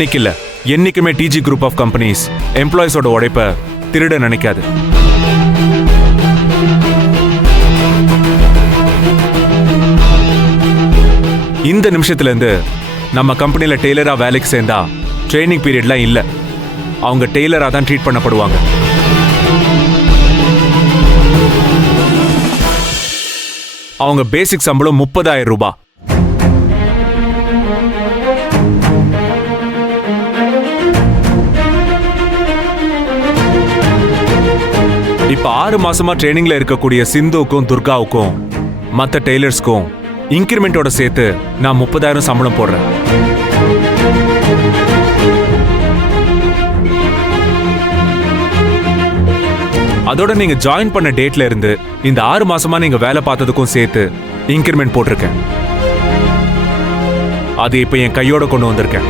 இன்னைக்கு இல்ல, என்னைக்குமே டிஜி குரூப் ஆஃப் கம்பெனிஸ் எம்ப்ளாயிஸோட உழைப்ப திருட நினைக்காது. இந்த நிமிஷத்துல இருந்து நம்ம கம்பெனில டெய்லரா வேலைக்கு சேர்ந்தா ட்ரைனிங் பீரியட்லாம் இல்ல, அவங்க டெய்லரா தான் ட்ரீட் பண்ணப்படுவாங்க. அவங்க பேசிக் சம்பளம் 30,000 ரூபாய். இப்ப 6 மாசமா ட்ரைனிங்ல இருக்கக்கூடிய சிந்துவுக்கும் துர்காவுக்கும் மத்த டெய்லர்ஸ்க்கும் இன்கிரிமெண்டோட சேர்த்து நான் 30,000 சம்பளம் போடுறேன். அதோட நீங்க ஜாயின் பண்ண டேட்ல இருந்து இந்த 6 மாசமா நீங்க வேலை பார்த்ததுக்கும் சேர்த்து இன்கிரிமெண்ட் போட்டிருக்கேன். அது இப்ப என் கையோட கொண்டு வந்திருக்கேன்.